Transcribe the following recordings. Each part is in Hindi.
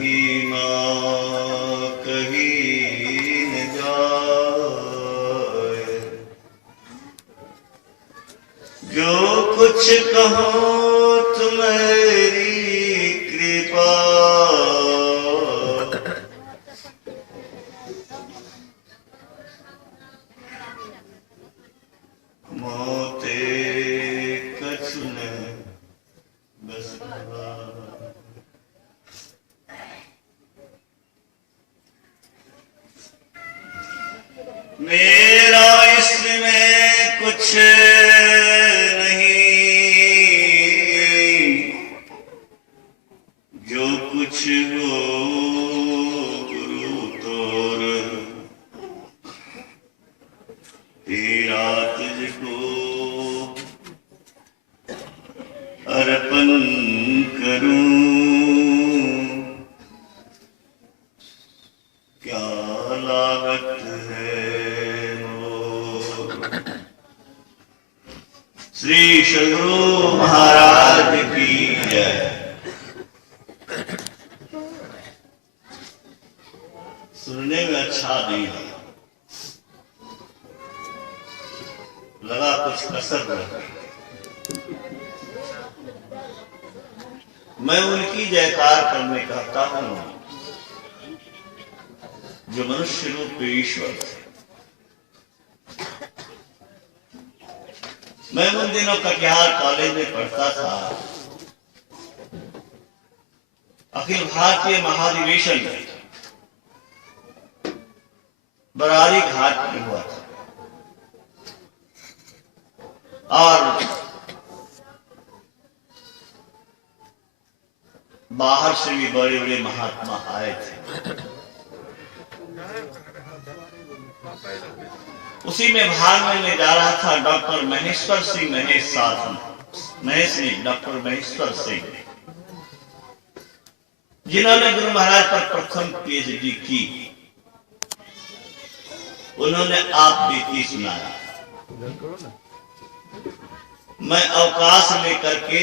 महिमा कहीं न जाए, जो कुछ कहो तुम्हारी कृपा, मोते कछु न बस। मेरा इसमें कुछ नहीं, जो कुछ हो गुरु तोर, तेरा तुझको अर्पण करूं। क्या लागत है मोर। श्री सद्गुरु महाराज की जय। सुनने में अच्छा नहीं लगा, लगा कुछ कसर रह गई। मैं उनकी जयकार करने कहता हूं जो मनुष्य रूप ईश्वर है। मैं उन दिनों कटिहार कॉलेज में पढ़ता था। अखिल भारतीय महाधिवेशन बरारी घाट में हुआ था और बाहर से भी बड़े बड़े महात्मा आए थे। उसी में भाग में जा रहा था डॉक्टर महेश्वर सिंह महेश साथी, महेश नहीं डॉक्टर महेश्वर सिंह, जिन्होंने गुरु महाराज पर प्रथम पीएचडी की। उन्होंने आप बीती सुनाया। मैं अवकाश लेकर के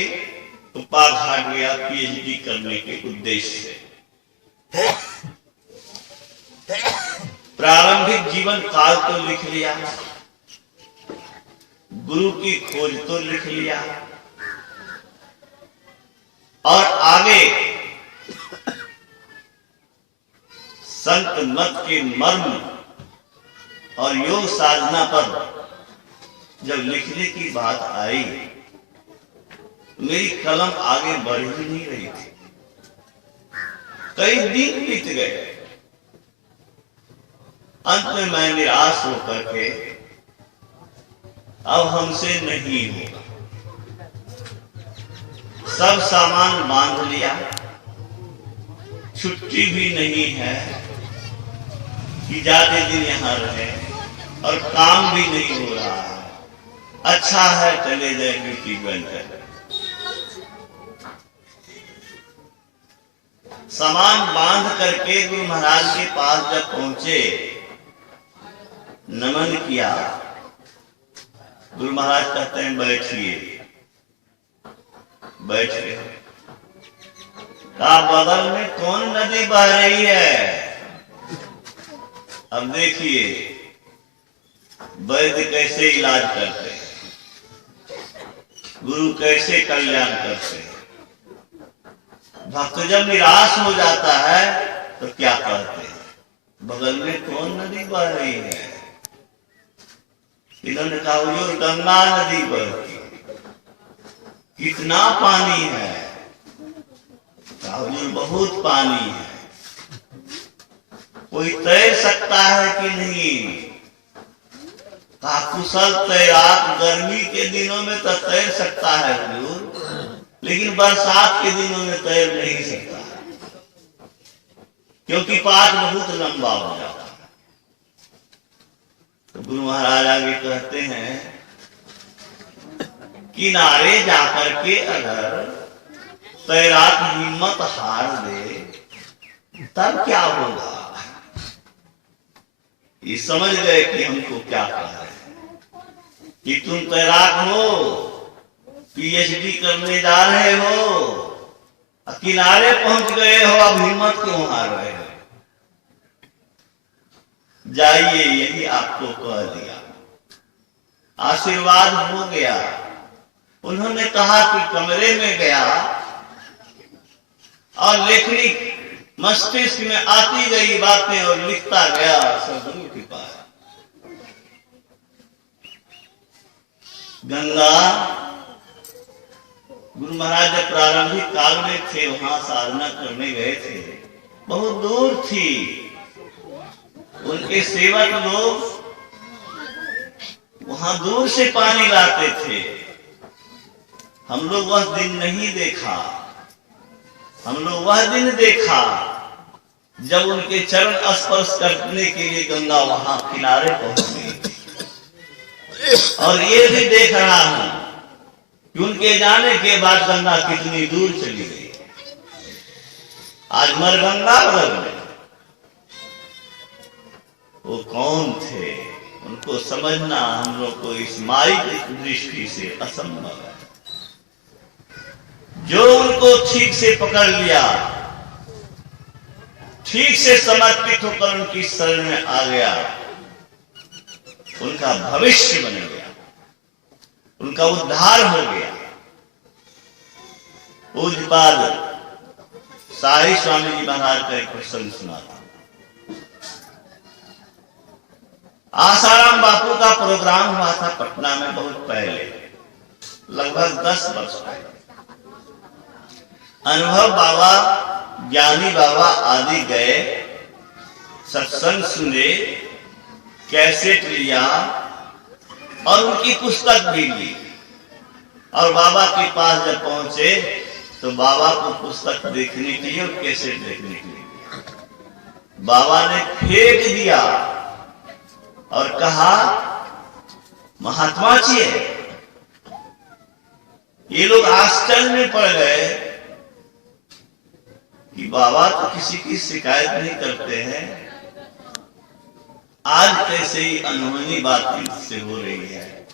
उपा घाट गया पीएचडी करने के उद्देश्य से। प्रारंभिक जीवन काल तो लिख लिया, गुरु की खोज तो लिख लिया, और आगे संत मत के मर्म और योग साधना पर जब लिखने की बात आई, मेरी कलम आगे बढ़ ही नहीं रही थी। कई दिन बीत गए। अंत में मैं निराश होकर के अब हमसे नहीं होगा, सब सामान बांध लिया, छुट्टी भी नहीं है कि ज्यादा दिन यहाँ रहे, और काम भी नहीं हो रहा है। अच्छा है चले जाए ड्यूटी बंद कर। सामान बांध करके गुरु महाराज के पास जब पहुंचे, नमन किया। गुरु महाराज कहते हैं बैठिए। बैठ गए। कहा बगल में कौन नदी बह रही है? अब देखिए वैद्य कैसे इलाज करते हैं, गुरु कैसे कल्याण करते हैं। भक्त जब निराश हो जाता है तो क्या कहते हैं, बगल में कौन नदी बह रही है? इन्होंने कहा हुजूर गंगा नदी बहती। कितना पानी है? कहा हुजूर बहुत पानी है। कोई तैर सकता है कि नहीं? कहा कुशल तैराक गर्मी के दिनों में तो तैर सकता है हुजूर, लेकिन बरसात के दिनों में तैर नहीं सकता, क्योंकि पाठ बहुत लंबा हो जाता है। तो गुरु महाराज आगे कहते हैं, किनारे जाकर के अगर तैराक हिम्मत हार दे तब क्या होगा? ये समझ गए कि हमको क्या कह रहे हैं कि तुम तैराक हो, पीएचडी करने जा रहे हो, किनारे पहुंच गए हो, अब हिम्मत क्यों हार रहे हो? जाइए, यही आपको कह दिया, आशीर्वाद हो गया। उन्होंने कहा कि कमरे में गया और लेखनी मस्तिष्क में आती गई बातें और लिखता गया सदगुरु के पास। गंगा, गुरु महाराज जब प्रारंभिक काल में थे, वहां साधना करने गए थे, बहुत दूर थी। उनके सेवक लोग वहां दूर से पानी लाते थे। हम लोग वह दिन नहीं देखा। हम लोग वह दिन देखा जब उनके चरण स्पर्श करने के लिए गंगा वहां किनारे पहुंच गई। और ये भी देख रहा हूं कि उनके जाने के बाद गंगा कितनी दूर चली गई। आज मरगंगा बदल गए। वो कौन थे, उनको समझना हम लोग को इस माइक दृष्टि से असंभव है। जो उनको ठीक से पकड़ लिया, ठीक से समर्पित होकर उनकी शरण में आ गया, उनका भविष्य बन गया, उनका उद्धार हो गया। पूज्यपाद साई स्वामी जी महाराज का एक प्रसंग सुना था। आसाराम बापू का प्रोग्राम हुआ था पटना में बहुत पहले, लगभग 10 वर्ष पहले। अनुभव बाबा, ज्ञानी बाबा आदि गए, सत्संग सुने, कैसेट लिया और उनकी पुस्तक भी ली। और बाबा के पास जब पहुंचे तो बाबा को पुस्तक देखने के लिए और कैसेट देखने के लिए बाबा ने फेंक दिया और कहा, महात्मा जी, ये लोग आश्चर्य में पड़ गए कि बाबा तो किसी की शिकायत नहीं करते हैं, आज कैसे ही अनहोनी बात से हो रही है।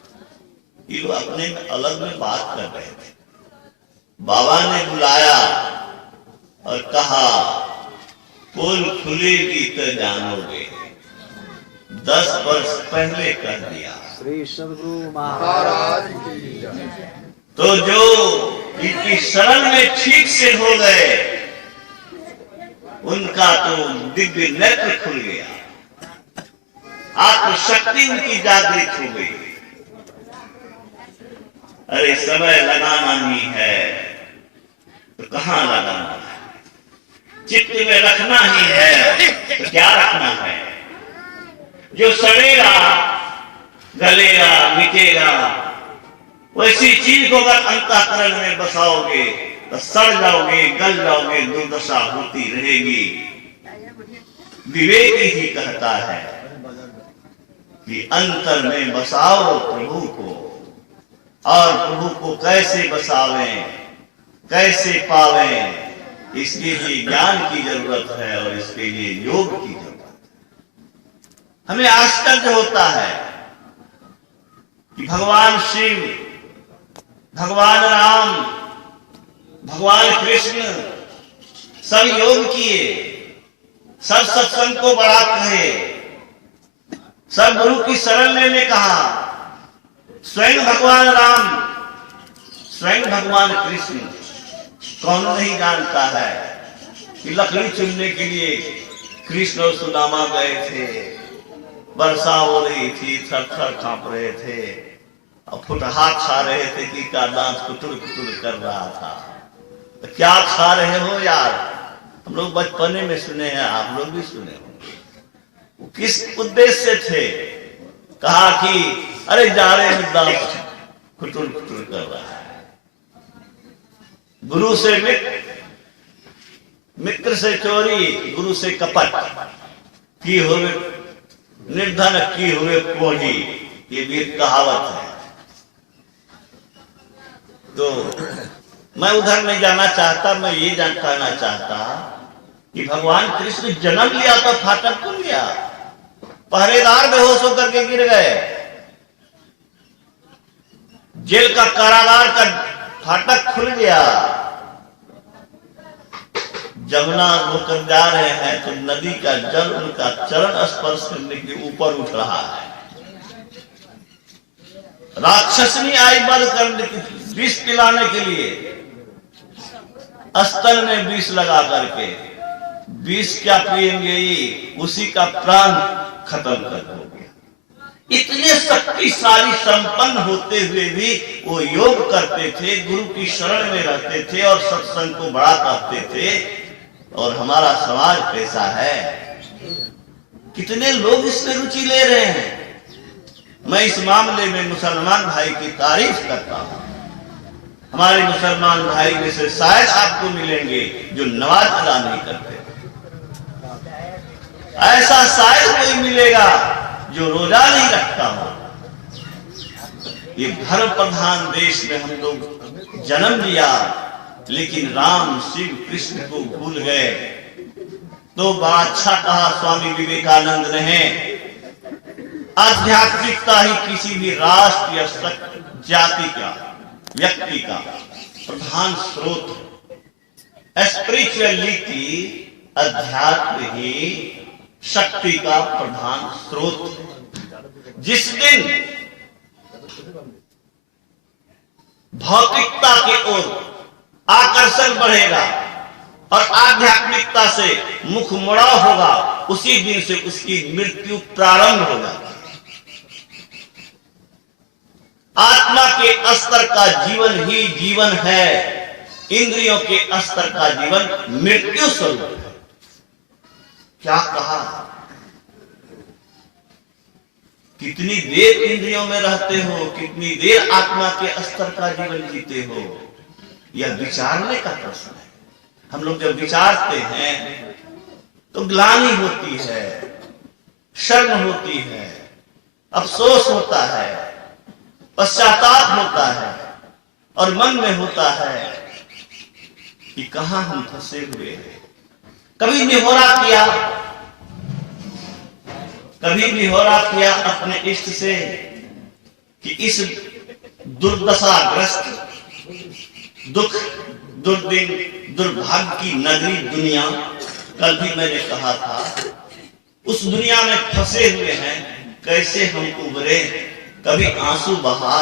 ये लोग अपने में अलग में बात कर रहे थे। बाबा ने बुलाया और कहा, पोल खुलेगी तो जानोगे। 10 वर्ष पहले कर दिया। श्री सद्गुरु महाराज तो जो इनकी शरण में ठीक से हो गए, उनका तो दिव्य नेत्र खुल गया, आत्मशक्ति उनकी जागृत हो गई। अरे समय लगाना ही है तो कहां लगाना है? चित्त में रखना ही है तो क्या रखना है? जो सड़ेगा, गलेगा, मिटेगा, वैसी चीज को अगर अंतःकरण में बसाओगे तो सड़ जाओगे, गल जाओगे, दुर्दशा होती रहेगी। विवेक ही कहता है कि अंतर में बसाओ प्रभु को, और प्रभु को कैसे बसावें, कैसे पावें, इसके लिए ज्ञान की जरूरत है और इसके लिए योग की जरूरत है। हमें आश्चर्य होता है कि भगवान शिव, भगवान राम, भगवान कृष्ण सब योग किए, सब सत्संग को बड़ा कहे, सब गुरु की शरण लेने कहा। स्वयं भगवान राम, स्वयं भगवान कृष्ण, कौन नहीं जानता है कि लकड़ी चुनने के लिए कृष्ण और सुदामा गए थे। वर्षा हो रही थी, थर थर कांप रहे थे और फुटहा खा रहे थे कि का दांत कुटुर कुटुर कर रहा था। तो क्या खा रहे हो यार? हम लोग बचपने में सुने हैं, आप लोग भी सुने होंगे। वो किस उद्देश्य से थे? कहा कि अरे जा रहे हैं, दांत कुटुर कुटुर कर रहा है। गुरु से मित्र, मित्र से चोरी, गुरु से कपट, की हुए निर्धन की हुए कोढ़ी, ये भी एक कहावत है। तो मैं उधर नहीं जाना चाहता, मैं ये कहना चाहता कि भगवान कृष्ण जन्म लिया तो फाटक खुल गया, पहरेदार बेहोश होकर के गिर गए, जेल का कारागार का फाटक खुल गया, जमुना होकर जा रहे हैं तो नदी का जल उनका चरण स्पर्श करने के ऊपर उठ रहा है। राक्षसनी आई बल करने की, विष पिलाने के लिए स्तन में विष लगा करके, विष क्या पिएंगे, उसी का प्राण खत्म कर हो गया। इतने शक्तिशाली संपन्न होते हुए भी वो योग करते थे, गुरु की शरण में रहते थे और सत्संग को बड़ा करते थे। और हमारा समाज कैसा है, कितने लोग इसमें रुचि ले रहे हैं। मैं इस मामले में मुसलमान भाई की तारीफ करता हूं। हमारे मुसलमान भाई में से शायद आपको मिलेंगे जो नमाज अदा नहीं करते, ऐसा शायद कोई मिलेगा जो रोजा नहीं रखता हो। ये धर्म प्रधान देश में हम लोग जन्म लिया, लेकिन राम शिव कृष्ण को भूल गए। तो बड़ा अच्छा कहा स्वामी विवेकानंद ने, आध्यात्मिकता ही किसी भी राष्ट्र या जाति का, व्यक्ति का प्रधान स्रोत। स्पिरिचुअलिटी, अध्यात्म ही शक्ति का प्रधान स्रोत। जिस दिन भौतिकता की ओर आकर्षण बढ़ेगा और आध्यात्मिकता से मुख मोड़ाव होगा, उसी दिन से उसकी मृत्यु प्रारंभ होगा। आत्मा के स्तर का जीवन ही जीवन है, इंद्रियों के स्तर का जीवन मृत्यु स्वरूप है। क्या कहा, कितनी देर इंद्रियों में रहते हो, कितनी देर आत्मा के स्तर का जीवन जीते हो, यह विचारने का प्रश्न है। हम लोग जब विचारते हैं तो ग्लानि होती है, शर्म होती है, अफसोस होता है, पश्चाताप होता है और मन में होता है कि कहां हम फंसे हुए हैं। कभी निहोरा किया, कभी निहोरा किया अपने इष्ट से कि इस दुर्दशाग्रस्त, दुख, दुर्दिन, दुर्भाग्य की नगरी दुनिया, कल भी मैंने कहा था, उस दुनिया में फंसे हुए हैं, कैसे हम उबरे। कभी आंसू बहा,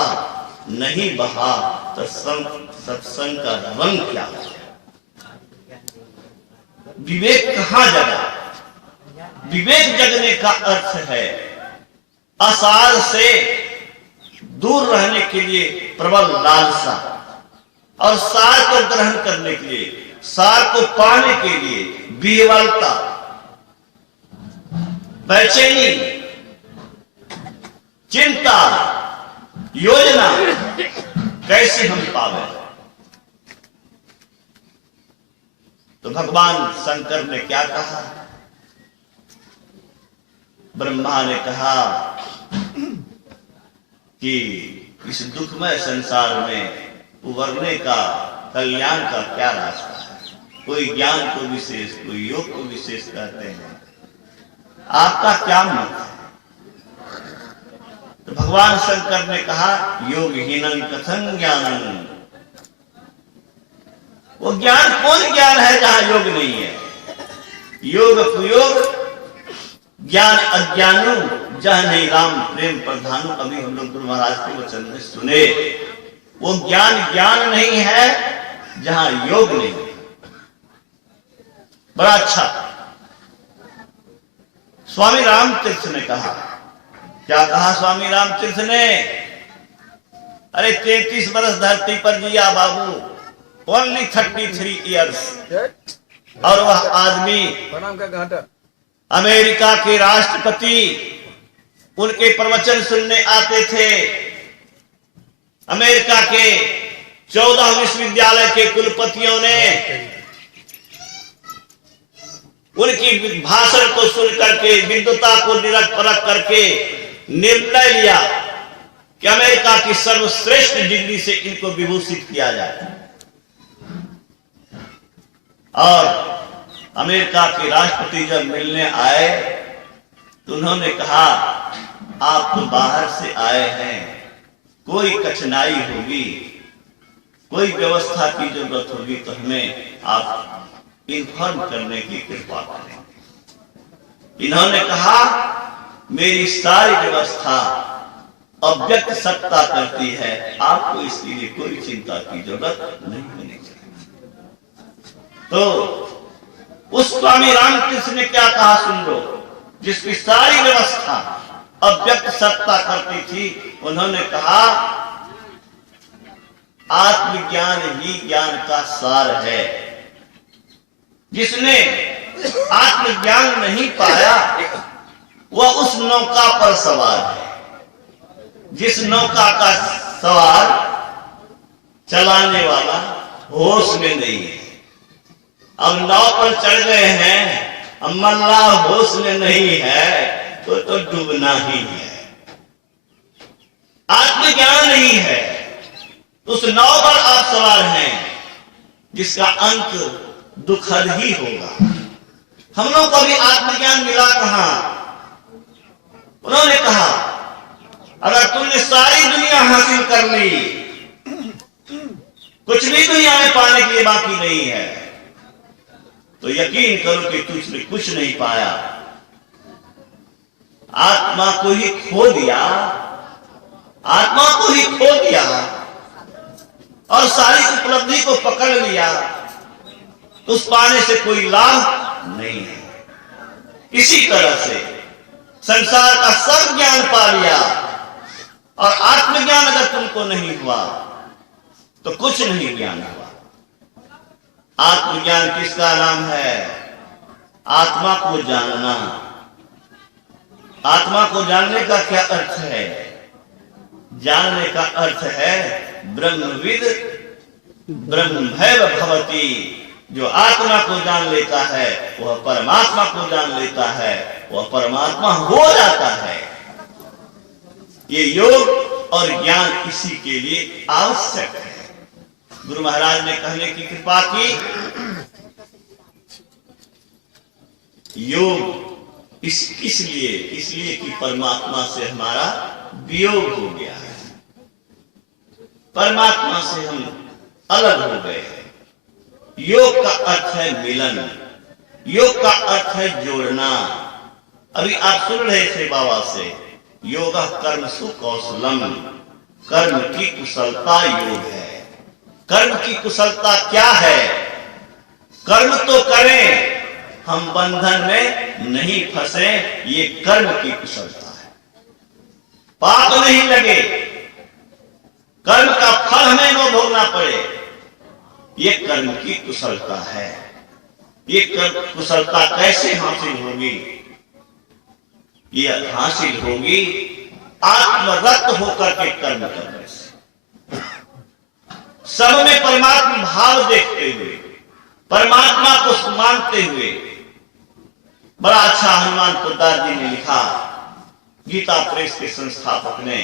नहीं बहा तो सत्संग का रंग क्या हो। विवेक कहां जगा? विवेक जगने का अर्थ है असार से दूर रहने के लिए प्रबल लालसा, और सार को ग्रहण करने के लिए, सार को पाने के लिए विह्वलता, बेचैनी, चिंता, योजना, कैसे हम पावे। तो भगवान शंकर ने क्या कहा? ब्रह्मा ने कहा कि इस दुखमय संसार में उबरने का, कल्याण का क्या रास्ता है। कोई ज्ञान को विशेष, कोई योग को विशेष कहते हैं, आपका क्या मत है? तो भगवान शंकर ने कहा योगहीनं कथं ज्ञानम्। वो ज्ञान कौन ज्ञान है जहां योग नहीं है? योग कुयोग ज्ञान अज्ञानो जह नहीं राम प्रेम प्रधानो। अभी हम लोग गुरु महाराज के वचन में सुने, वो ज्ञान ज्ञान नहीं है जहां योग नहीं। बड़ा अच्छा स्वामी रामतीर्थ ने कहा। क्या कहा स्वामी रामतीर्थ ने? अरे 33 वर्ष धरती पर जिया बाबू, ओनली 33 ईयर्स, और वह आदमी अमेरिका के राष्ट्रपति उनके प्रवचन सुनने आते थे। अमेरिका के 14 विश्वविद्यालय के कुलपतियों ने उनकी भाषण को सुन करके, विद्वता को निरख परख करके निर्णय लिया कि अमेरिका की सर्वश्रेष्ठ डिग्री से इनको विभूषित किया जाए। और अमेरिका के राष्ट्रपति जब मिलने आए तो उन्होंने कहा, आप तो बाहर से आए हैं, कोई कठिनाई होगी, कोई व्यवस्था की जरूरत होगी तो हमें आप इन्फॉर्म करने की कृपा करें। इन्होंने कहा मेरी सारी व्यवस्था अव्यक्त सत्ता करती है, आपको इसके लिए कोई चिंता की जरूरत नहीं होनी चाहिए। तो उस स्वामी रामकृष्ण ने क्या कहा सुन लो, जिसकी सारी व्यवस्था अव्यक्त सत्ता करती थी, उन्होंने कहा आत्मज्ञान ही ज्ञान का सार है। जिसने आत्मज्ञान नहीं पाया वह उस नौका पर सवार है, जिस नौका का सवार चलाने वाला होश में नहीं है। अब नाव पर चढ़ गए हैं, अब मल्लाह होश में नहीं है तो डूबना ही है। आत्मज्ञान नहीं है, उस नाव पर आप सवार हैं जिसका अंत दुखद ही होगा। हम लोग को भी आत्मज्ञान मिला कहां? उन्होंने कहा अगर तुमने सारी दुनिया हासिल कर ली, कुछ भी दुनिया में पाने के लिए बाकी नहीं है, तो यकीन करो कि तुझने कुछ नहीं पाया। आत्मा को ही खो दिया, आत्मा को ही खो दिया और सारी उपलब्धि को पकड़ लिया, उस पाने से कोई लाभ नहीं है। इसी तरह से संसार का सब ज्ञान पा लिया और आत्मज्ञान अगर तुमको नहीं हुआ तो कुछ नहीं ज्ञान हुआ। आत्मज्ञान किसका नाम है? आत्मा को जानना। आत्मा को जानने का क्या अर्थ है? जानने का अर्थ है ब्रह्मविद ब्रह्मभैव भवति। जो आत्मा को जान लेता है वह परमात्मा को जान लेता है, वह परमात्मा हो जाता है। ये योग और ज्ञान इसी के लिए आवश्यक है। गुरु महाराज ने कहने की कृपा की, योग इसलिए कि परमात्मा से हमारा वियोग हो गया है, परमात्मा से हम अलग हो गए हैं। योग का अर्थ है मिलन, योग का अर्थ है जोड़ना। अभी आप सुन रहे थे बाबा से, योग कर्म सुकौशलम, कर्म की कुशलता योग है। कर्म की कुशलता क्या है? कर्म तो करें, हम बंधन में नहीं फंसे, ये कर्म की कुशलता है। पाप नहीं लगे, कर्म का फल हमें न भोगना पड़े, ये कर्म की कुशलता है। ये कुशलता कैसे हासिल होगी? ये हासिल होगी आत्मरत होकर के कर्म करने से, सब में परमात्मा भाव देखते हुए, परमात्मा को मानते हुए। बड़ा अच्छा हनुमान पोद्दार जी ने लिखा, गीता प्रेस के संस्थापक ने,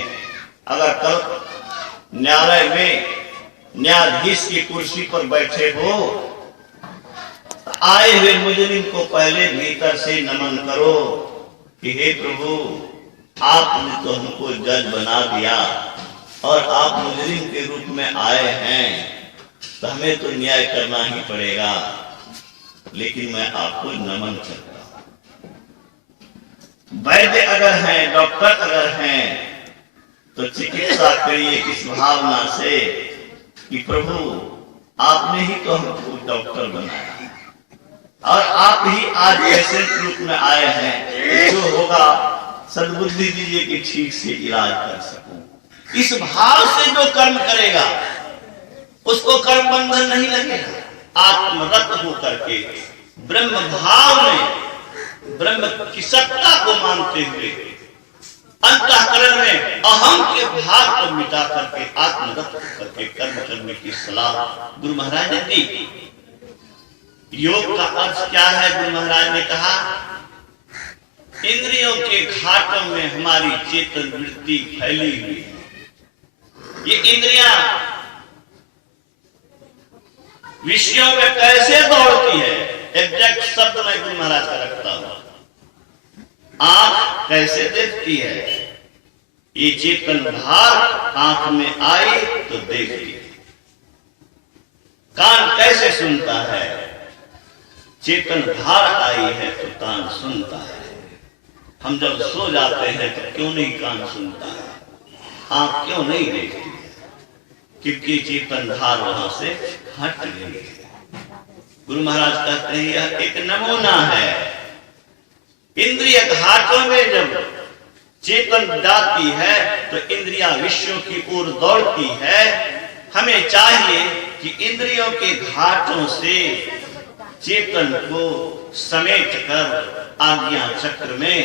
अगर कल न्यायालय में न्यायाधीश की कुर्सी पर बैठे हो, आए हुए मुजरिम को पहले भीतर से नमन करो कि हे प्रभु, आपने तो हमको जज बना दिया और आप मुजरिम के रूप में आए हैं, तो हमें तो न्याय करना ही पड़ेगा, लेकिन मैं आपको नमन करता हूं। वैद्य अगर हैं, डॉक्टर अगर हैं, तो चिकित्सा करिए इस भावना से कि प्रभु आपने ही तो हमको डॉक्टर बनाया और आप ही आज ऐसे रूप में आए हैं, जो होगा सद्बुद्धि दीजिए कि ठीक से इलाज कर सकूं। इस भाव से जो कर्म करेगा उसको कर्म बंधन नहीं लगेगा। आत्मरत होकर के ब्रह्म भाव में, ब्रह्म की सत्ता को मानते हुए अंतःकरण में अहम के भाव को मिटा करके आत्मरत करके कर्म करने की सलाह गुरु महाराज ने दी। योग का अर्थ क्या है? गुरु महाराज ने कहा, इंद्रियों के घाटों में हमारी चेतन वृत्ति फैली हुई है। ये इंद्रियां विषयों में कैसे दौड़ती है? एग्जैक्ट शब्द मैं गुरु महाराज का रखता हूं। आंख कैसे देखती है? ये चेतन भार आंख में आई तो देखती है। कान कैसे सुनता है? चेतन धार आई है तो कान सुनता है। हम जब सो जाते हैं तो क्यों नहीं कान सुनता है, आंख क्यों नहीं देखती है? क्योंकि चेतन धार वहां से हट गई है। गुरु महाराज कहते हैं यह एक नमूना है। इंद्रिय घाटों में जब चेतन जाती है तो इंद्रिया विषयों की ओर दौड़ती है। हमें चाहिए कि इंद्रियों के घाटों से चेतन को समेट कर आज्ञा चक्र में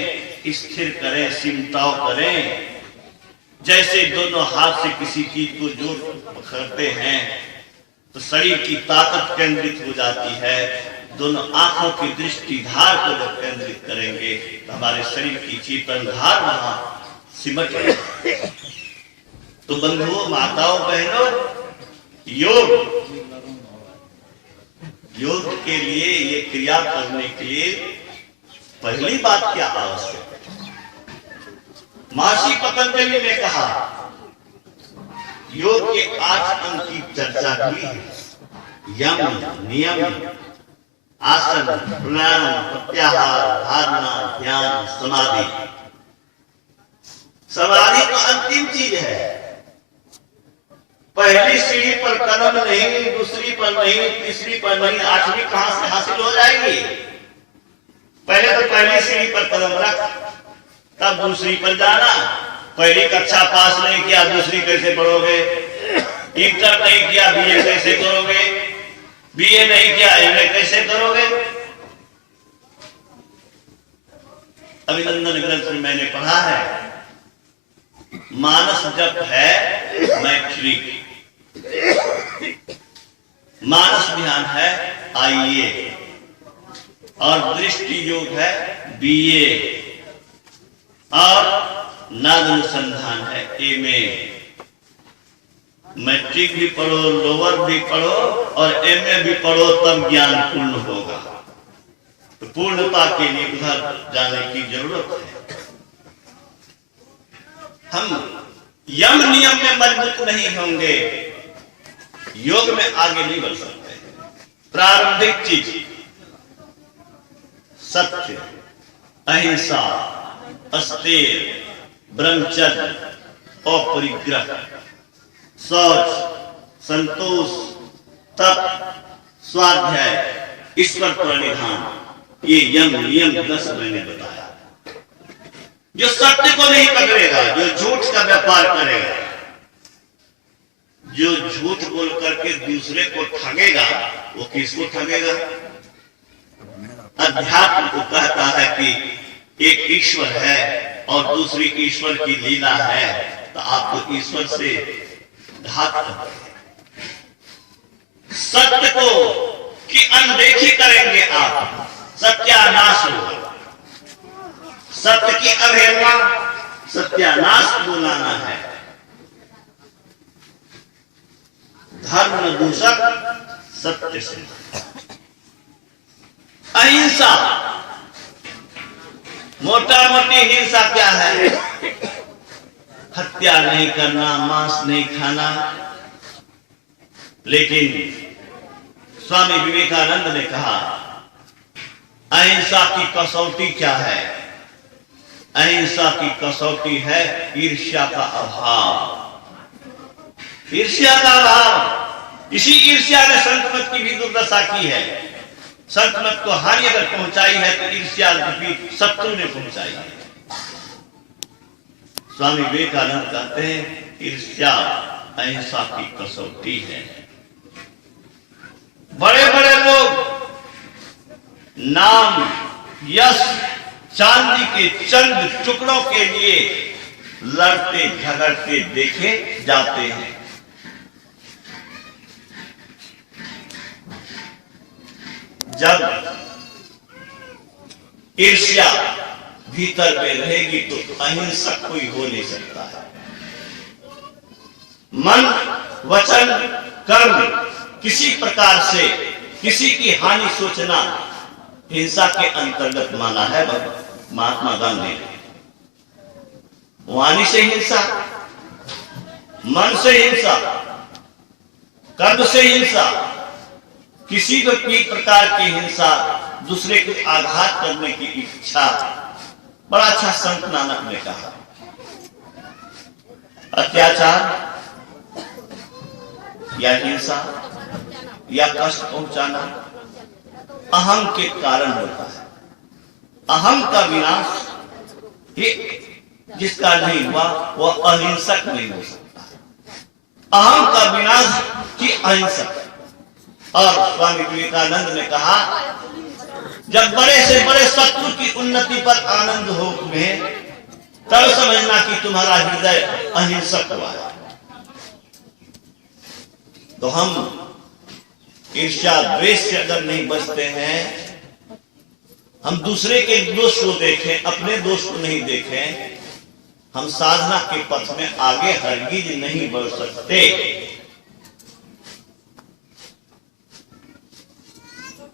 स्थिर करें, सिमटाव करें। जैसे दोनों हाथ से किसी चीज को जोड़ पकड़ते हैं तो शरीर की ताकत केंद्रित हो जाती है। दोनों आंखों की दृष्टि धार को जब केंद्रित करेंगे तो हमारे शरीर की चेतन धार वहां सिमट जाएगी। तो बंधुओं, माताओं, बहनों, योग के लिए, ये क्रिया करने के लिए पहली बात क्या आवश्यक है? महर्षि पतंजलि ने कहा योग के 8 अंग की चर्चा की है। यम, नियम, आसन, प्राणायाम, प्रत्याहार, धारणा, ध्यान, समाधि। समाधि तो अंतिम चीज है। पहली सीढ़ी पर कदम नहीं, दूसरी पर नहीं, तीसरी पर नहीं, 8वीं कहां से हासिल हो जाएगी? पहले तो पहली सीढ़ी पर कदम रख, तब दूसरी पर जाना। पहली कक्षा पास नहीं किया, दूसरी कैसे पढ़ोगे? इंटर नहीं किया, बीए कैसे करोगे? बीए नहीं किया, एमए कैसे करोगे? अभिनंदन ग्रंथ में मैंने पढ़ा है, मानस जप है मैट्रिक, मानस ध्यान है आईए, और दृष्टि योग है बीए, और नाद अनुसंधान है एमए। मैट्रिक भी पढ़ो, लोअर भी पढ़ो और एमए भी पढ़ो, तब ज्ञान पूर्ण होगा। तो पूर्णता के लिए उधर जाने की जरूरत है। हम यम नियम में मजबूत नहीं होंगे, योग में आगे नहीं बढ़ सकते। प्रारंभिक चीज सत्य, अहिंसा, अस्तेय, ब्रह्मचर्य, अपरिग्रह, शौच, संतोष, तप, स्वाध्याय, ईश्वर प्रणिधान, ये यम नियम 10 मैंने बताया। जो सत्य को नहीं पकड़ेगा, जो झूठ का व्यापार करेगा, जो झूठ बोल करके दूसरे को ठगेगा, वो किसको ठगेगा? अध्यात्म को कहता है कि एक ईश्वर है और दूसरी ईश्वर की लीला है, तो आपको ईश्वर से घात करना है। सत्य को की अनदेखी करेंगे आप, सत्यानाश होगा। सत्य की अवहेलना, सत्यानाश बुलाना है। धर्म दूषक सत्य से। अहिंसा, मोटा मोटी हिंसा क्या है? हत्या नहीं करना, मांस नहीं खाना। लेकिन स्वामी विवेकानंद ने कहा अहिंसा की कसौटी क्या है? अहिंसा की कसौटी है ईर्ष्या का अभाव। ईर्ष्या का अभाव, इसी ईर्ष्या ने संत मत की भी दुर्दशा की है। संत मत को हानि अगर पहुंचाई है तो ईर्ष्या की शत्रु ने पहुंचाई है। स्वामी विवेकानंद कहते हैं ईर्ष्या अहिंसा की कसौटी है। बड़े बड़े लोग नाम, यश, चांदी के चंद टुकड़ों के लिए लड़ते झगड़ते देखे जाते हैं। जब ईर्ष्या भीतर में रहेगी तो अहिंसक कोई हो नहीं सकता है। मन, वचन, कर्म किसी प्रकार से किसी की हानि सोचना हिंसा के अंतर्गत माना है महात्मा गांधी ने। वाणी से हिंसा, मन से हिंसा, कर्म से हिंसा, किसी भी प्रकार की हिंसा दूसरे को आघात करने की इच्छा। बड़ा अच्छा संत नानक ने कहा, अत्याचार या हिंसा या कष्ट पहुंचाना अहम के कारण होता है। अहम का विनाश ये जिसका नहीं हुआ वह अहिंसक नहीं हो सकता। अहम का विनाश ही अहिंसक। और स्वामी विवेकानंद ने कहा, जब बड़े से बड़े शत्रु की उन्नति पर आनंद हो तुम्हें, तब समझना कि तुम्हारा हृदय अहिंसक हुआ है। तो हम ईर्ष्या द्वेष से अगर नहीं बचते हैं, हम दूसरे के दोष को देखें, अपने दोष को नहीं देखें, हम साधना के पथ में आगे हरगिज नहीं बढ़ सकते।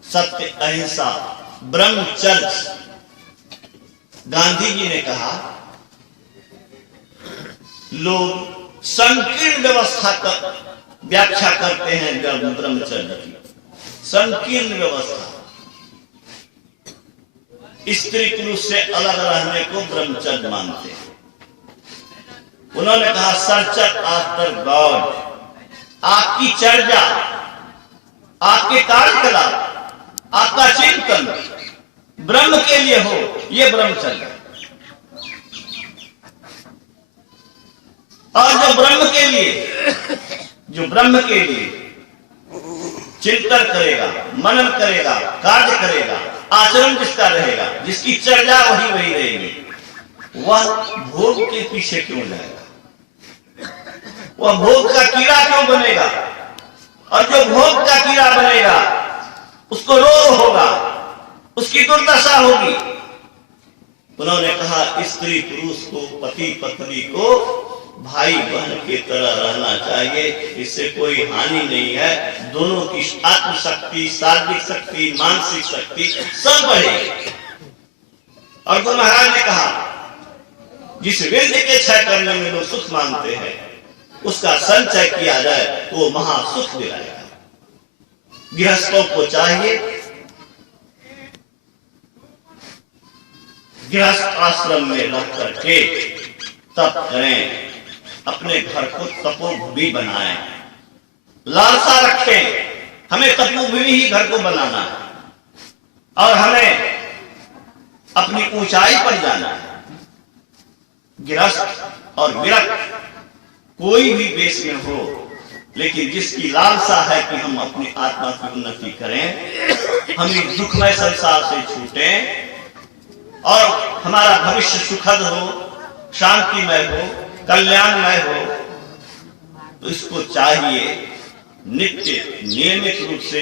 सत्य, अहिंसा, ब्रह्मचर्य। गांधी जी ने कहा, लोग संकीर्ण व्यवस्था का व्याख्या करते हैं ब्रह्मचर्य की। संकीर्ण व्यवस्था, स्त्री पुरुष से अलग रहने को ब्रह्मचर्य मानते हैं। उन्होंने कहा, सर्च आफ्टर गॉड। आपकी चर्या, आपके कार्यकलाप, आपका चिंतन ब्रह्म के लिए हो, यह ब्रह्मचर्य। और जो ब्रह्म के लिए चिंतन करेगा, मनन करेगा, कार्य करेगा, आचरण जिसका रहेगा, जिसकी चर्या वही रहेगी, वह भोग के पीछे क्यों जाएगा? वह भोग का कीड़ा क्यों बनेगा? और जो भोग का कीड़ा बनेगा उसको रोग होगा, उसकी दुर्दशा होगी। उन्होंने कहा, स्त्री पुरुष को, पति पत्नी को भाई बहन की तरह रहना चाहिए, इससे कोई हानि नहीं है। दोनों की आत्मशक्ति, शारीरिक शक्ति, मानसिक शक्ति सब बढ़ेगी। और गुरु महाराज ने कहा, जिस विद्य के क्षय करने में लोग सुख मानते हैं, उसका संचय किया जाए तो वो महासुख दिलाएगा। गृहस्थों को चाहिए गृहस्थ आश्रम में रह करके तप करें, अपने घर को तपोभूमि बनाएं, लालसा रखें। हमें तपोभूमि ही घर को बनाना है और हमें अपनी ऊंचाई पर जाना है। गृहस्थ और विरक्त कोई भी देश में हो, लेकिन जिसकी लालसा है कि हम अपनी आत्मा की उन्नति करें, हम इस दुखमय संसार से छूटें और हमारा भविष्य सुखद हो, शांतिमय हो, कल्याणमय हो, तो इसको चाहिए नित्य नियमित रूप से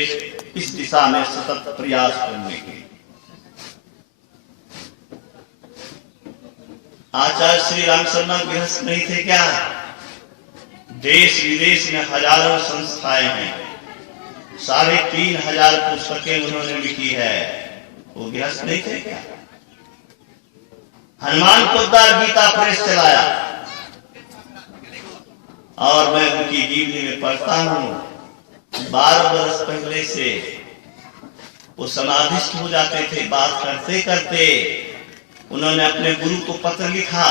इस दिशा में सतत प्रयास करने के। आचार्य श्री राम शर्मा गृहस्थ नहीं थे क्या? देश विदेश में हजारों संस्थाएं हैं, 3,500 पुस्तकें उन्होंने लिखी है। वो गृहस्थ नहीं थे क्या? हनुमान पोद्दार गीता प्रेस चलाया और मैं उनकी जीवनी में पढ़ता हूं। 12 वर्ष पहले से वो समाधिस्थ हो जाते थे। बात करते करते उन्होंने अपने गुरु को पत्र लिखा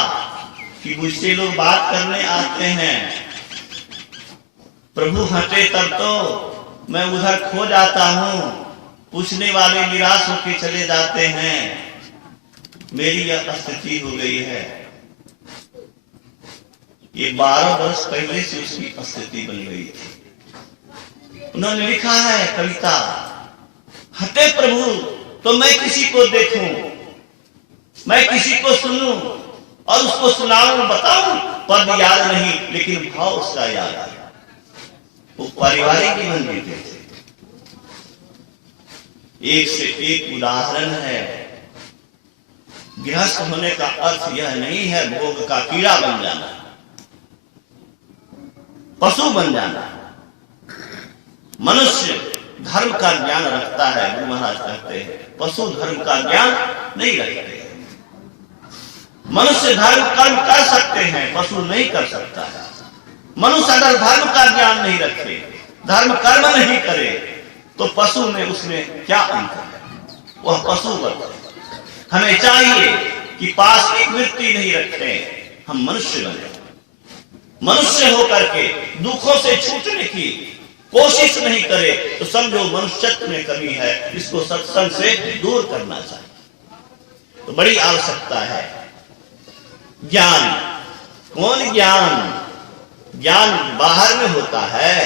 कि मुझसे लोग बात करने आते हैं, प्रभु हटे तब तो मैं उधर खो जाता हूं, पूछने वाले निराश होकर चले जाते हैं, मेरी यह स्थिति हो गई है। ये 12 वर्ष पहले से उसकी स्थिति बन गई थी। उन्होंने लिखा है कविता, हटे प्रभु तो मैं किसी को देखूं, मैं किसी को सुनूं और उसको सुनाऊं, बताऊं, पद याद नहीं लेकिन भाव उसका याद है। वो पारिवारिक जीवन जीते थे। एक से एक उदाहरण है। गृहस्थ होने का अर्थ यह नहीं है भोग का कीड़ा बन जाना, पशु बन जाना। मनुष्य धर्म का ज्ञान रखता है, गुरु महाराज कहते हैं, पशु धर्म का ज्ञान नहीं रखते। मनुष्य धर्म कर्म कर सकते हैं, पशु नहीं कर सकता है। मनुष्य अगर धर्म का ज्ञान नहीं रखे, धर्म कर्म नहीं करे, तो पशु में उसमें क्या अंतर है? वह पशु बनते। हमें चाहिए कि पास वृत्ति नहीं रखते, हम मनुष्य बने। मनुष्य होकर के दुखों से छूटने की कोशिश नहीं करे तो समझो मनुष्यत्व में कमी है। इसको सत्संग से दूर करना चाहिए। तो बड़ी आवश्यकता है ज्ञान। कौन ज्ञान? ज्ञान बाहर में होता है।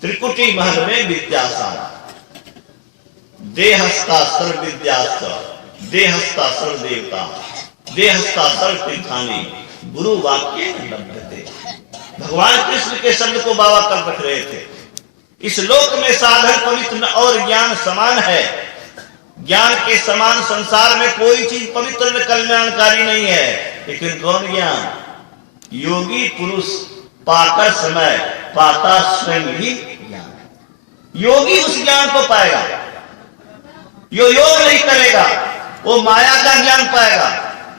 त्रिकुटी महल में विद्यासार, देहस्ता सर्व विद्यास्त्र, देहस्ता सर्व देवता, देहस्ता सर्व तीर्थानी, गुरु वाक्य लभ्यते। भगवान कृष्ण के शब्द को बाबा कर रख रहे थे। इस लोक में साधन पवित्र और ज्ञान समान है। ज्ञान के समान संसार में कोई चीज पवित्र न कल्याणकारी नहीं है। लेकिन कौन ज्ञान? योगी पुरुष पाकर समय पाता स्वयं ही ज्ञान। योगी उस ज्ञान को पाएगा। जो योग नहीं करेगा वो माया का ज्ञान पाएगा।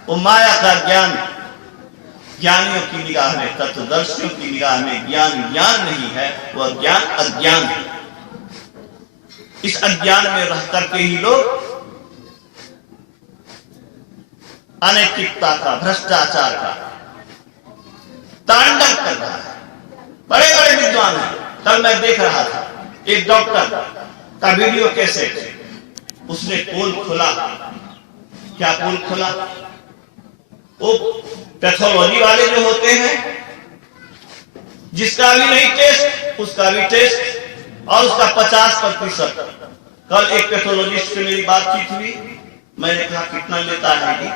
वो माया का ज्ञान ज्ञानियों की निगाह में, तत्वदर्शियों की निगाह में ज्ञान ज्ञान नहीं है, वह ज्ञान अज्ञान है। इस अज्ञान में रह करके ही लोग अनैतिकता का, भ्रष्टाचार का तांडव कर रहा है। बड़े बड़े विद्वान हैं। कल मैं देख रहा था एक डॉक्टर का वीडियो कैसेट, उसने पोल खोला। क्या पोल खोला? वो पैथोलॉजी वाले जो होते हैं, जिसका भी नहीं टेस्ट उसका भी टेस्ट, और उसका 50%। कल एक पैथोलॉजिस्ट से मेरी बातचीत हुई। मैंने कहा कितना लेता है जी?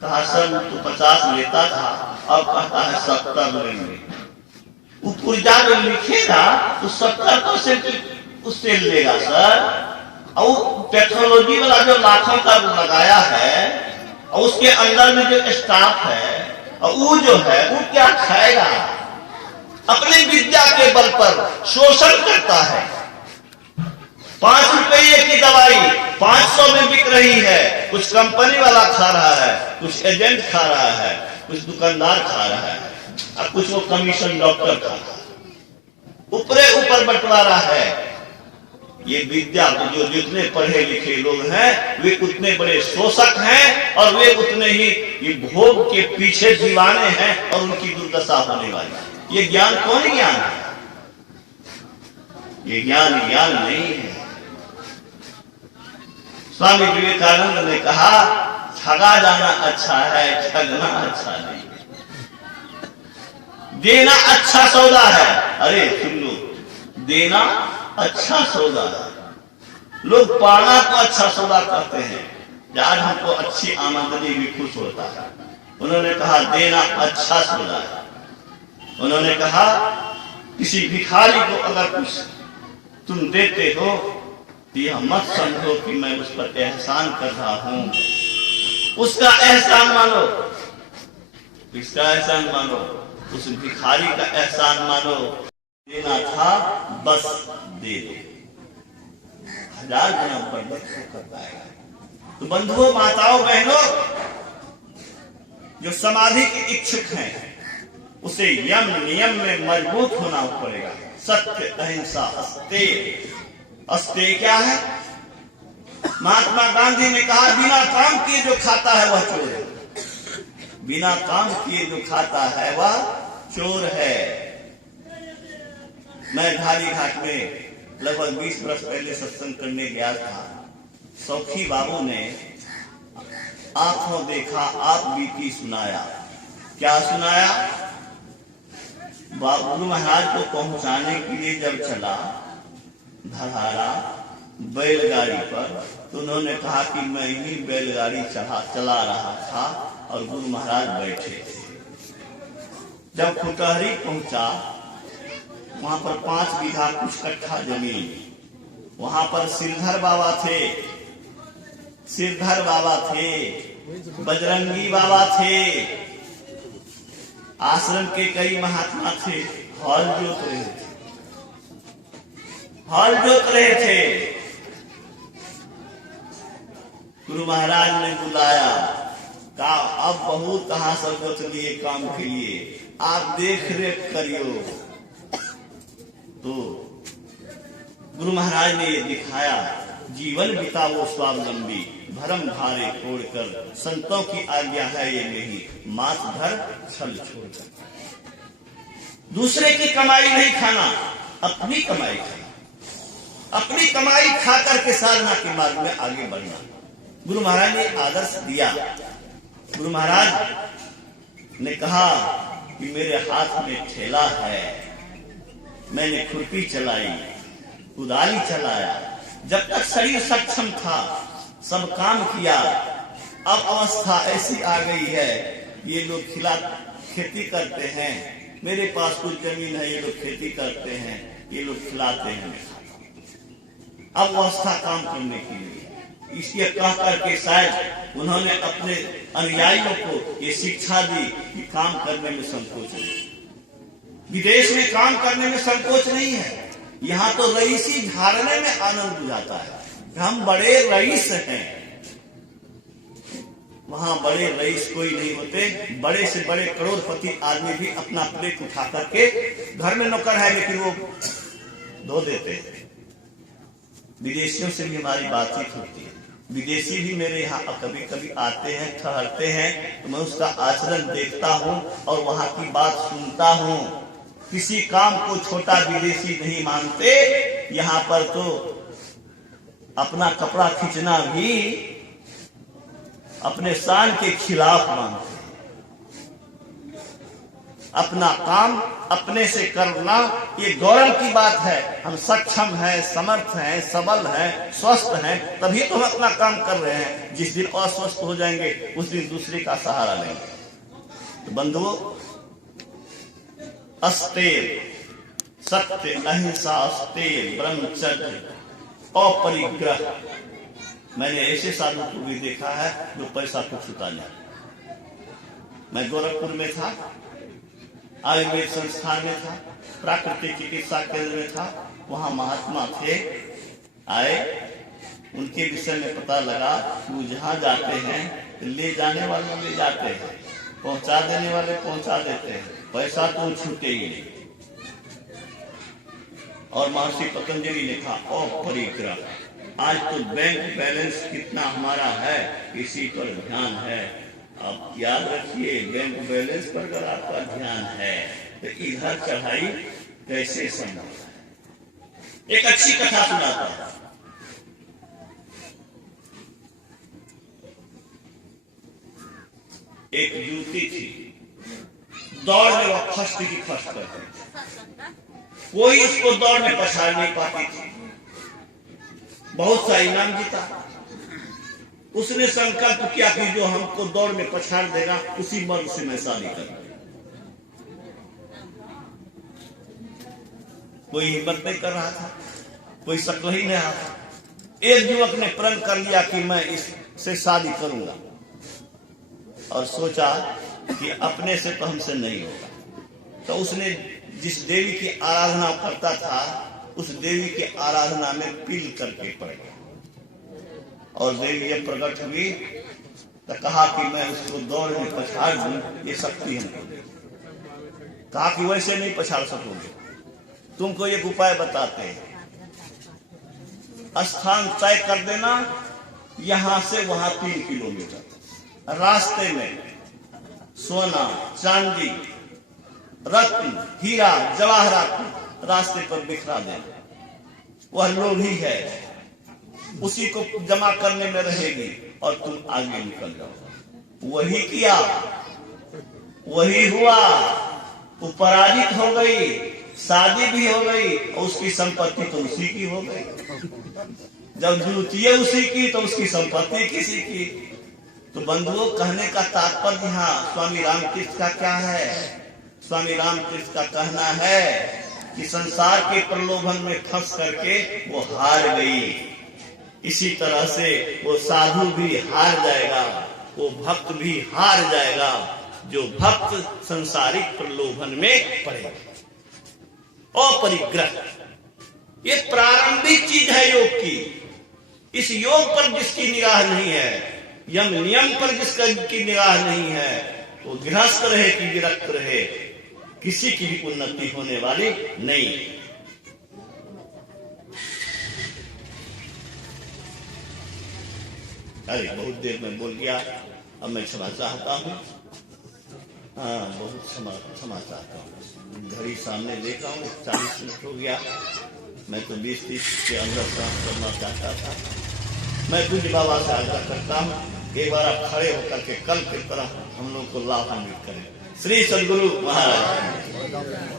कहा सर तो 50 लेता था, अब कहता है 70 लेंगे। वो पुर्जा जो लिखेगा तो 70% उससे लेगा सर। और पैथोलॉजी वाला जो लाखों का लगाया है, और उसके अंदर में जो स्टाफ है, और वो जो है वो क्या खाएगा? अपनी विद्या के बल पर शोषण करता है। 5 रुपये की दवाई 500 में बिक रही है। कुछ कंपनी वाला खा रहा है, कुछ एजेंट खा रहा है, कुछ दुकानदार खा रहा है, और कुछ वो कमीशन डॉक्टर खा रहा है। ऊपरे ऊपर बंटवारा है। ये विद्या को जो जितने पढ़े लिखे लोग हैं वे उतने बड़े शोषक हैं, और वे उतने ही ये भोग के पीछे दीवाने हैं, और उनकी दुर्दशा होने वाली। ये ज्ञान कौन ज्ञान है? ये ज्ञान ज्ञान नहीं है। स्वामी विवेकानंद ने कहा ठगा जाना अच्छा है, ठगना अच्छा नहीं। देना अच्छा सौदा है। अरे सुन लो, देना अच्छा सौदा है। लोग पाना को अच्छा सौदा करते हैं। आज हमको अच्छी आमदनी भी खुश होता है। उन्होंने कहा देना अच्छा सौदा है। उन्होंने कहा किसी भिखारी को अगर कुछ तुम देते हो तो यह मत समझो कि मैं उस पर एहसान कर रहा हूं। उसका एहसान मानो। किसका एहसान मानो? उस भिखारी का एहसान मानो। देना था बस दे दो, 1000 गुना बढ़ कर पाएगा। तो बंधुओं, माताओं, बहनों, जो समाधि के इच्छुक हैं उसे यम नियम में मजबूत होना पड़ेगा। सत्य, अहिंसा, अस्तेय। अस्तेय क्या है? महात्मा गांधी ने कहा बिना काम किए जो खाता है वह चोर है। बिना काम किए जो खाता है वह चोर है। मैं धारी घाट में लगभग 20 वर्ष पहले सत्संग करने गया था। सौखी बाबू ने आंखों देखा आप बीती सुनाया। क्या सुनाया? गुरु महाराज को पहुंचाने के लिए जब चला धरहारा बैलगाड़ी पर, तो उन्होंने कहा कि मैं ही बैलगाड़ी चला रहा था और गुरु महाराज बैठे थे। जब खुटहरी पहुंचा, वहां पर 5 बीघा कुछ कट्ठा जमीन, वहां पर सिरधर बाबा थे, सिरधर बाबा थे, बजरंगी बाबा थे, आश्रम के कई महात्मा थे। हॉल जोत रहे थे, हॉल जोत रहे थे। गुरु महाराज ने बुलाया, कहा अब बहुत कहां सर्वोच्च लिए काम के लिए, आप देख रेख करियो। तो गुरु महाराज ने ये दिखाया जीवन बिताओ स्वावलंबी, भरम भारे छोड़कर, संतों की आज्ञा है ये नहीं, मात धर छल छोड़कर। दूसरे की कमाई नहीं खाना, अपनी कमाई खाना, अपनी कमाई खा करके साधना के मार्ग में आगे बढ़ना। गुरु महाराज ने आदर्श दिया। गुरु महाराज ने कहा कि मेरे हाथ में ठेला है, मैंने खुरपी चलाई, कुदाली चलाया, जब तक शरीर सक्षम था सब काम किया। अब अवस्था ऐसी आ गई है, ये लोग खेती करते हैं, मेरे पास कुछ जमीन है, ये लोग खेती करते हैं, ये लोग खिलाते हैं, अब अवस्था काम करने की लिए। इसलिए कह करके शायद उन्होंने अपने अनुयायियों को ये शिक्षा दी कि काम करने में संकोच नहीं। विदेश में काम करने में संकोच नहीं है, यहाँ तो रईसी झाड़ने में आनंद बुझाता है। हम बड़े रईस हैं, वहां बड़े रईस कोई नहीं होते। बड़े से बड़े करोड़पति आदमी भी अपना प्लेट उठा करके, घर में नौकर है लेकिन वो धो देते हैं। विदेशियों से भी हमारी बातचीत होती है, विदेशी भी मेरे यहाँ कभी कभी आते हैं, ठहरते हैं, तो मैं उसका आचरण देखता हूँ और वहां की बात सुनता हूँ। किसी काम को छोटा विदेशी नहीं मानते। यहाँ पर तो अपना कपड़ा खींचना भी अपने शान के खिलाफ मानते हैं। अपना काम अपने से करना ये गौरव की बात है। हम सक्षम हैं, समर्थ हैं, सबल हैं, स्वस्थ हैं, तभी तो हम अपना काम कर रहे हैं। जिस दिन अस्वस्थ हो जाएंगे उस दिन दूसरे का सहारा लेंगे। तो बंधुओं, अस्तेय सत्य, अहिंसा, अस्तेय ब्रह्मचर्य, अपरिग्रह। मैंने ऐसे साधु को भी देखा है जो पैसा को छूता नहीं। मैं गोरखपुर में था, आयुर्वेद संस्थान में था, प्राकृतिक चिकित्सा केंद्र में था, वहां महात्मा थे, आए, उनके विषय में पता लगा वो जहां जाते हैं तो ले जाने वाले ले जाते हैं, पहुंचा देने वाले पहुंचा देते हैं, पैसा तो छूटे ही नहीं। और महर्षि पतंजलि ने कहा अपरिग्रह। आज तो बैंक बैलेंस कितना हमारा है इसी पर ध्यान है। आप याद रखिए, बैंक बैलेंस पर अगर आपका ध्यान है तो इधर चढ़ाई कैसे संभव है। एक अच्छी कथा सुनाता है। एक युवती थी, दौड़ में वह फर्स्ट की फर्स्ट करती, कोई उसको दौड़ में पछाड़ नहीं पाती थी, बहुत सा इनाम जीता। उसने संकल्प किया कि जो हमको दौड़ में पछाड़ देगा उसी मर्द से मैं शादी करूंगा। कोई हिम्मत नहीं कर रहा था, कोई शक्ल ही नहीं रहा था। एक युवक ने प्रण कर लिया कि मैं इससे शादी करूंगा, और सोचा कि अपने से तो हमसे नहीं होगा। तो उसने जिस देवी की आराधना करता था उस देवी की आराधना में पील करके पड़ गया, और देवी जब प्रकट हुई तो कहा कि मैं उसको दौड़ में पछाड़ दूं, ये शक्ति हमको दे। कहा कि वैसे नहीं पछाड़ सकोगे, तुमको एक उपाय बताते हैं। स्थान तय कर देना, यहां से वहां 3 किलोमीटर, रास्ते में सोना, चांदी, रत्न, हीरा, जवाहरात रास्ते पर बिखरा देना। वह लोभी है, उसी को जमा करने में रहेगी और तुम आगे निकल जाओ। वही किया, वही हुआ, वो पराजित हो गई, शादी भी हो गई और उसकी संपत्ति तो उसी की हो गई। जब जूतिये उसी की तो उसकी संपत्ति किसी की। तो बंधुओं, कहने का तात्पर्य यहाँ स्वामी रामकृष्ण का क्या है? स्वामी रामकृष्ण का कहना है कि संसार के प्रलोभन में फंस करके वो हार गई। इसी तरह से वो साधु भी हार जाएगा, वो भक्त भी हार जाएगा, जो भक्त संसारिक प्रलोभन में पड़ेगा। अपरिग्रह ये प्रारंभिक चीज है योग की। इस योग पर जिसकी निगाह नहीं है, यम नियम पर जिसकी निगाह नहीं है, वो गृहस्थ रहे कि विरक्त रहे, किसी की भी उन्नति होने वाली नहीं। अरे बहुत देर में बोल गया, अब मैं क्षमा चाहता हूँ। हाँ, बहुत क्षमा चाहता हूँ। घड़ी सामने देखा हूँ, 40 मिनट हो गया। मैं तो 20-30 के अंदर काम करना चाहता था। मैं तुझे बाबा से आग्रह करता हूँ, एक बार आप खड़े होकर के कल की तरह हम लोग को लाभान्वित करें। श्री सद्गुरु महाराज।